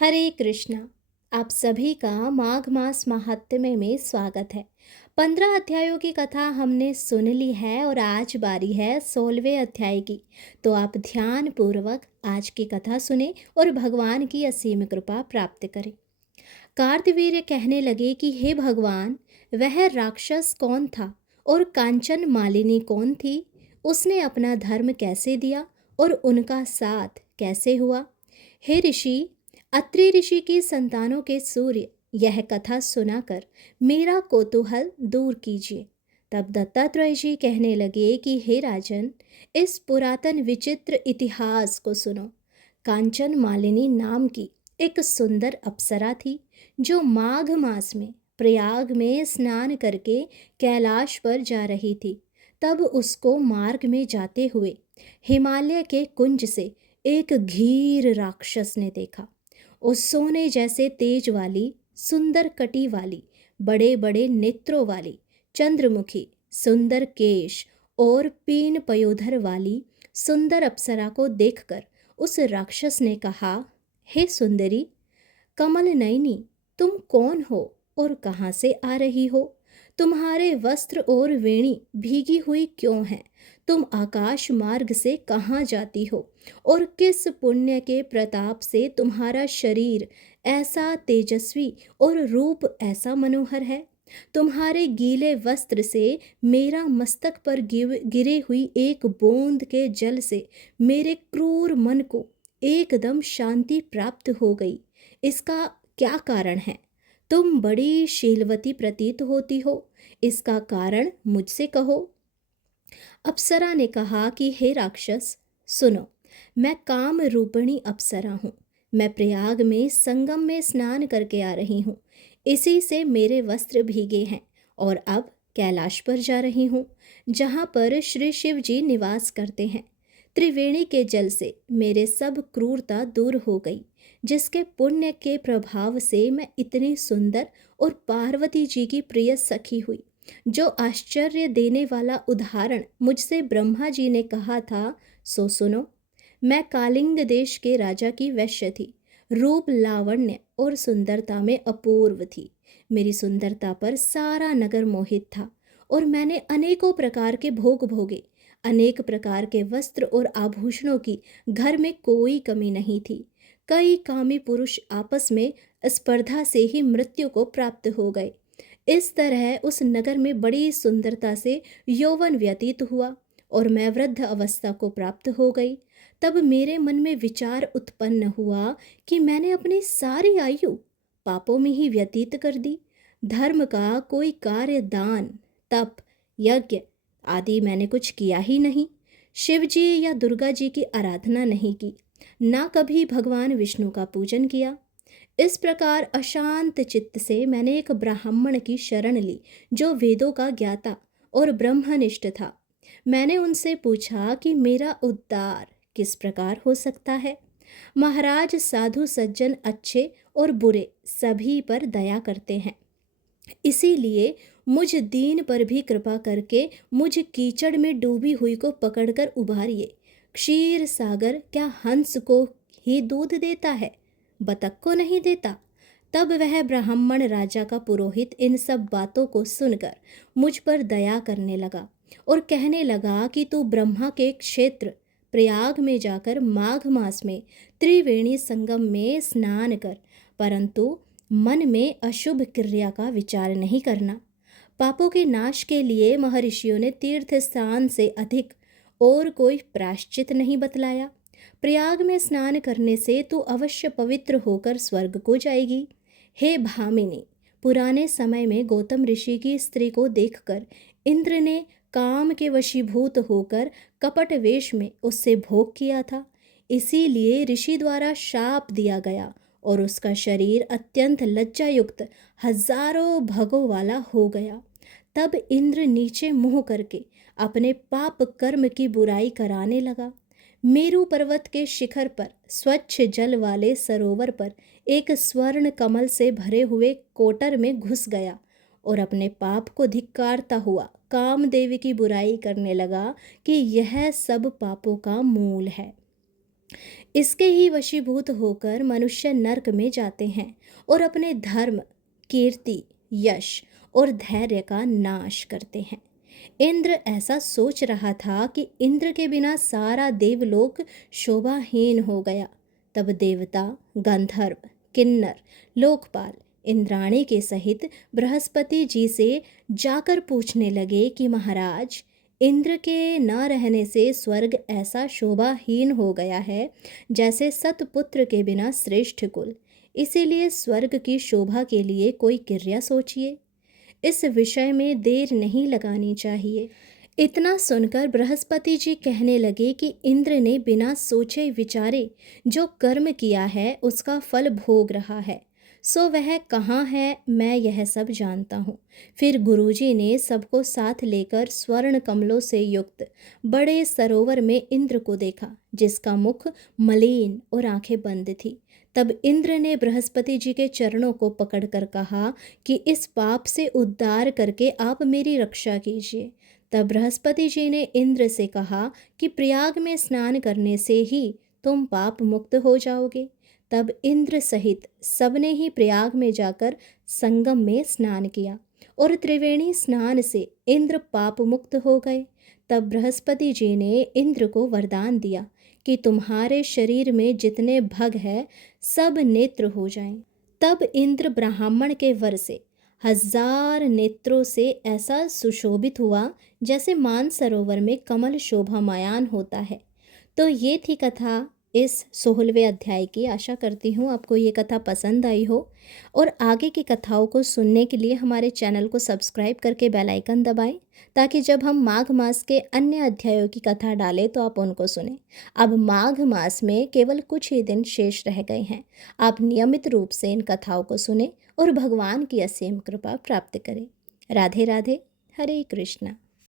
हरे कृष्णा। आप सभी का माघ मास महात्म्य में स्वागत है। 15 अध्यायों की कथा हमने सुन ली है और आज बारी है 16वें अध्याय की। तो आप ध्यान पूर्वक आज की कथा सुने और भगवान की असीम कृपा प्राप्त करें। कार्तवीर्य कहने लगे कि हे भगवान, वह राक्षस कौन था और कांचन मालिनी कौन थी? उसने अपना धर्म कैसे दिया और उनका साथ कैसे हुआ? हे ऋषि, अत्रि ऋषि की संतानों के सूर्य, यह कथा सुनाकर मेरा कौतूहल दूर कीजिए। तब दत्तात्रेय जी कहने लगे कि हे राजन, इस पुरातन विचित्र इतिहास को सुनो। कांचन मालिनी नाम की एक सुंदर अप्सरा थी जो माघ मास में प्रयाग में स्नान करके कैलाश पर जा रही थी। तब उसको मार्ग में जाते हुए हिमालय के कुंज से एक घीर राक्षस ने देखा। उस सोने जैसे तेज वाली, सुंदर कटी वाली, बड़े बड़े नेत्रों वाली, चंद्रमुखी, सुंदर केश और पीन पयोधर वाली सुंदर अप्सरा को देखकर उस राक्षस ने कहा, हे सुंदरी, कमल नयनी, तुम कौन हो और कहाँ से आ रही हो? तुम्हारे वस्त्र और वेणी भीगी हुई क्यों हैं? तुम आकाश मार्ग से कहाँ जाती हो और किस पुण्य के प्रताप से तुम्हारा शरीर ऐसा तेजस्वी और रूप ऐसा मनोहर है? तुम्हारे गीले वस्त्र से मेरा मस्तक पर गिरे हुई एक बूंद के जल से मेरे क्रूर मन को एकदम शांति प्राप्त हो गई। इसका क्या कारण है? तुम बड़ी शीलवती प्रतीत होती हो, इसका कारण मुझसे कहो। अप्सरा ने कहा कि हे राक्षस, सुनो, मैं काम रूपिणी अप्सरा हूँ। मैं प्रयाग में संगम में स्नान करके आ रही हूँ। इसी से मेरे वस्त्र भीगे हैं और अब कैलाश पर जा रही हूँ, जहाँ पर श्री शिव जी निवास करते हैं। त्रिवेणी के जल से मेरे सब क्रूरता दूर हो गई, जिसके पुण्य के प्रभाव से मैं इतनी सुंदर और पार्वती जी की प्रिय सखी हुई। जो आश्चर्य देने वाला उदाहरण मुझसे ब्रह्मा जी ने कहा था, सो सुनो। मैं कालिंग देश के राजा की वैश्य थी। रूप, लावण्य और सुंदरता में अपूर्व थी। मेरी सुंदरता पर सारा नगर मोहित था और मैंने अनेकों प्रकार के भोग भोगे। अनेक प्रकार के वस्त्र और आभूषणों की घर में कोई कमी नहीं थी। कई कामी पुरुष आपस में स्पर्धा से ही मृत्यु को प्राप्त हो गए। इस तरह उस नगर में बड़ी सुंदरता से यौवन व्यतीत हुआ और मैं वृद्ध अवस्था को प्राप्त हो गई। तब मेरे मन में विचार उत्पन्न हुआ कि मैंने अपनी सारी आयु पापों में ही व्यतीत कर दी। धर्म का कोई कार्य, दान, तप, यज्ञ आदि मैंने कुछ किया ही नहीं। शिव जी या दुर्गा जी की आराधना नहीं की, ना कभी भगवान विष्णु का पूजन किया। इस प्रकार अशांत चित्त से मैंने एक ब्राह्मण की शरण ली जो वेदों का ज्ञाता और ब्रह्मनिष्ठ था। मैंने उनसे पूछा कि मेरा उद्धार किस प्रकार हो सकता है। महाराज, साधु सज्जन अच्छे और बुरे सभी पर दया करते हैं, इसीलिए मुझ दीन पर भी कृपा करके मुझ कीचड़ में डूबी हुई को पकड़कर उबारिए। क्षीर सागर क्या हंस को ही दूध देता है, बतख को नहीं देता? तब वह ब्राह्मण राजा का पुरोहित इन सब बातों को सुनकर मुझ पर दया करने लगा और कहने लगा कि तू ब्रह्मा के क्षेत्र प्रयाग में जाकर माघ मास में त्रिवेणी संगम में स्नान कर, परंतु मन में अशुभ क्रिया का विचार नहीं करना। पापों के नाश के लिए महर्षियों ने तीर्थ स्थान से अधिक और कोई प्रायश्चित नहीं बतलाया। प्रयाग में स्नान करने से तू अवश्य पवित्र होकर स्वर्ग को जाएगी। हे भामिनी, पुराने समय में गौतम ऋषि की स्त्री को देखकर इंद्र ने काम के वशीभूत होकर कपट वेश में उससे भोग किया था। इसीलिए ऋषि द्वारा शाप दिया गया और उसका शरीर अत्यंत लज्जायुक्त हजारों भगों वाला हो गया। तब इंद्र नीचे मुंह करके अपने पाप कर्म की बुराई कराने लगा। मेरू पर्वत के शिखर पर स्वच्छ जल वाले सरोवर पर एक स्वर्ण कमल से भरे हुए कोटर में घुस गया और अपने पाप को धिक्कारता हुआ कामदेव की बुराई करने लगा कि यह सब पापों का मूल है। इसके ही वशीभूत होकर मनुष्य नरक में जाते हैं और अपने धर्म, कीर्ति, यश और धैर्य का नाश करते हैं। इंद्र ऐसा सोच रहा था कि इंद्र के बिना सारा देवलोक शोभाहीन हो गया। तब देवता, गंधर्व, किन्नर, लोकपाल, इंद्राणी के सहित बृहस्पति जी से जाकर पूछने लगे कि महाराज, इंद्र के न रहने से स्वर्ग ऐसा शोभाहीन हो गया है जैसे सतपुत्र के बिना श्रेष्ठ कुल। इसीलिए स्वर्ग की शोभा के लिए कोई क्रिया सोचिए। इस विषय में देर नहीं लगानी चाहिए। इतना सुनकर बृहस्पति जी कहने लगे कि इंद्र ने बिना सोचे विचारे जो कर्म किया है उसका फल भोग रहा है, सो वह कहाँ है, मैं यह सब जानता हूँ। फिर गुरुजी ने सबको साथ लेकर स्वर्ण कमलों से युक्त बड़े सरोवर में इंद्र को देखा, जिसका मुख मलिन और आंखें बंद थी। तब इंद्र ने बृहस्पति जी के चरणों को पकड़कर कहा कि इस पाप से उद्धार करके आप मेरी रक्षा कीजिए। तब बृहस्पति जी ने इंद्र से कहा कि प्रयाग में स्नान करने से ही तुम पाप मुक्त हो जाओगे। तब इंद्र सहित सबने ही प्रयाग में जाकर संगम में स्नान किया और त्रिवेणी स्नान से इंद्र पाप मुक्त हो गए। तब बृहस्पति जी ने इंद्र को वरदान दिया कि तुम्हारे शरीर में जितने भग है सब नेत्र हो जाएं। तब इंद्र ब्राह्मण के वर से 1000 नेत्रों से ऐसा सुशोभित हुआ जैसे मानसरोवर में कमल शोभामायान होता है। तो ये थी कथा इस 16वें अध्याय की। आशा करती हूँ आपको ये कथा पसंद आई हो, और आगे की कथाओं को सुनने के लिए हमारे चैनल को सब्सक्राइब करके बेल आइकन दबाएं, ताकि जब हम माघ मास के अन्य अध्यायों की कथा डालें तो आप उनको सुनें। अब माघ मास में केवल कुछ ही दिन शेष रह गए हैं। आप नियमित रूप से इन कथाओं को सुनें और भगवान की असीम कृपा प्राप्त करें। राधे राधे, हरे कृष्णा।